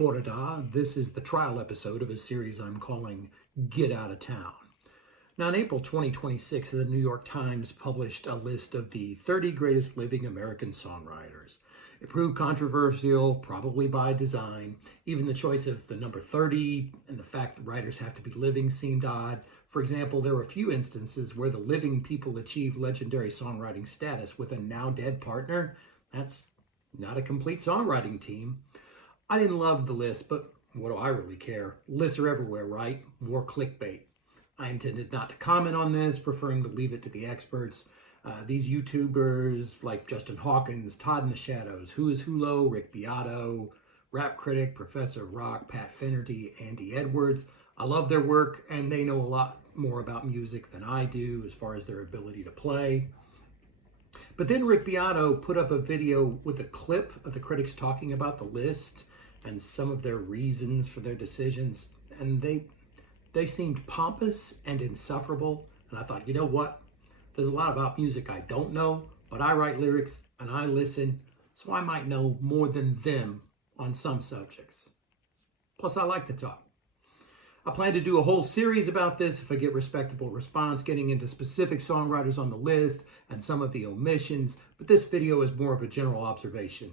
Outta. This is the trial episode of a series I'm calling Get Out of Town. Now, in April 2026, the New York Times published a list of the 30 greatest living American songwriters. It proved controversial, probably by design. Even the choice of the number 30 and the fact that writers have to be living seemed odd. For example, there were a few instances where the living people achieved legendary songwriting status with a now-dead partner. That's not a complete songwriting team. I didn't love the list, but what do I really care? Lists are everywhere, right? More clickbait. I intended not to comment on this, preferring to leave it to the experts. These YouTubers like Justin Hawkins, Todd in the Shadows, Who is Hulo, Rick Beato, Rap Critic, Professor Rock, Pat Finnerty, Andy Edwards. I love their work, and they know a lot more about music than I do as far as their ability to play. But then Rick Beato put up a video with a clip of the critics talking about the list and some of their reasons for their decisions, and they seemed pompous and insufferable. And I thought, you know what? There's a lot about music I don't know, but I write lyrics and I listen, so I might know more than them on some subjects. Plus, I like to talk. I plan to do a whole series about this if I get respectable response, getting into specific songwriters on the list and some of the omissions, but this video is more of a general observation.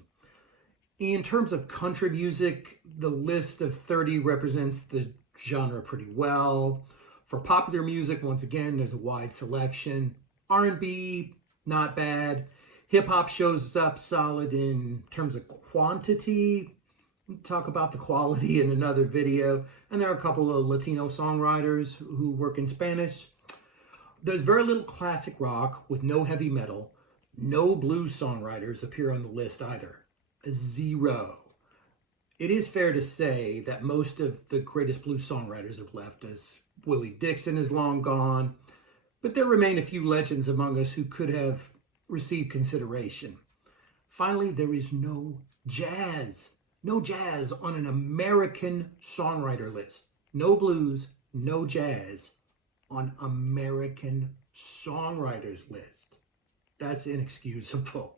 In terms of country music, the list of 30 represents the genre pretty well. For popular music, once again, there's a wide selection. R&B, not bad. Hip-hop shows up solid in terms of quantity. We'll talk about the quality in another video. And there are a couple of Latino songwriters who work in Spanish. There's very little classic rock with no heavy metal. No blues songwriters appear on the list either. Zero. It is fair to say that most of the greatest blues songwriters have left us. Willie Dixon is long gone, but there remain a few legends among us who could have received consideration. Finally, there is no jazz. No jazz on an American songwriter list. No blues, no jazz on American songwriters list. That's inexcusable.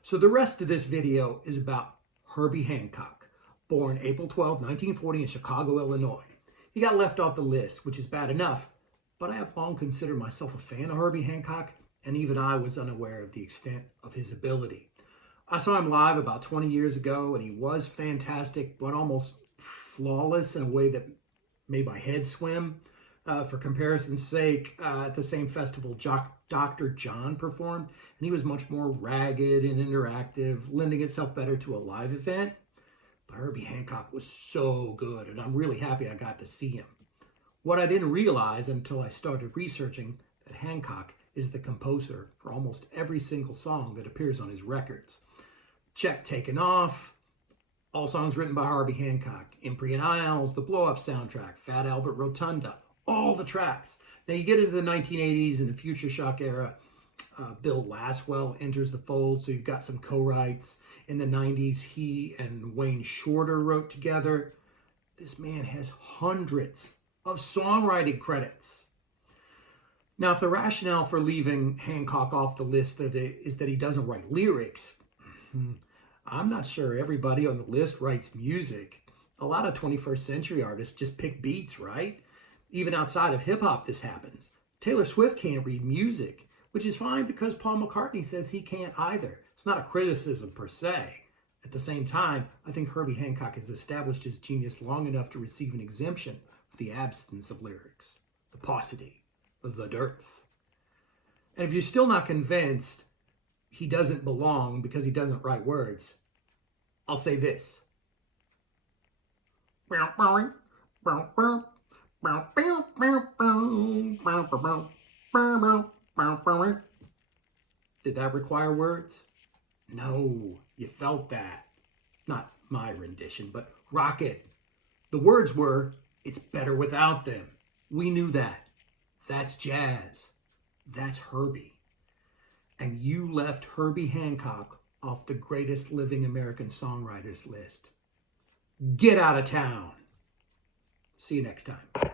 So the rest of this video is about Herbie Hancock, born April 12, 1940 in Chicago, Illinois. He got left off the list, which is bad enough, but I have long considered myself a fan of Herbie Hancock, and even I was unaware of the extent of his ability. I saw him live about 20 years ago, and he was fantastic, but almost flawless in a way that made my head swim. For comparison's sake, at the same festival Dr. John performed, and he was much more ragged and interactive, lending itself better to a live event. But Herbie Hancock was so good, and I'm really happy I got to see him. What I didn't realize until I started researching that Hancock is the composer for almost every single song that appears on his records. Check Taken Off, all songs written by Herbie Hancock. Imprian Isles, the Blow Up soundtrack, Fat Albert Rotunda, all the tracks. Now you get into the 1980s and the Future Shock era, Bill Laswell enters the fold, so you've got some co-writes. In the 90s, he and Wayne Shorter wrote together. This man has hundreds of songwriting credits. Now, if the rationale for leaving Hancock off the list is that he doesn't write lyrics, I'm not sure everybody on the list writes music. A lot of 21st century artists just pick beats, right? Even outside of hip-hop, this happens. Taylor Swift can't read music, which is fine because Paul McCartney says he can't either. It's not a criticism per se. At the same time, I think Herbie Hancock has established his genius long enough to receive an exemption for the absence of lyrics, the paucity, the dearth. And if you're still not convinced he doesn't belong because he doesn't write words, I'll say this. Did that require words? No, you felt that. Not my rendition, but Rocket. The words were, it's better without them. We knew that. That's jazz. That's Herbie. And you left Herbie Hancock off the greatest living American songwriters list. Get out of town. See you next time.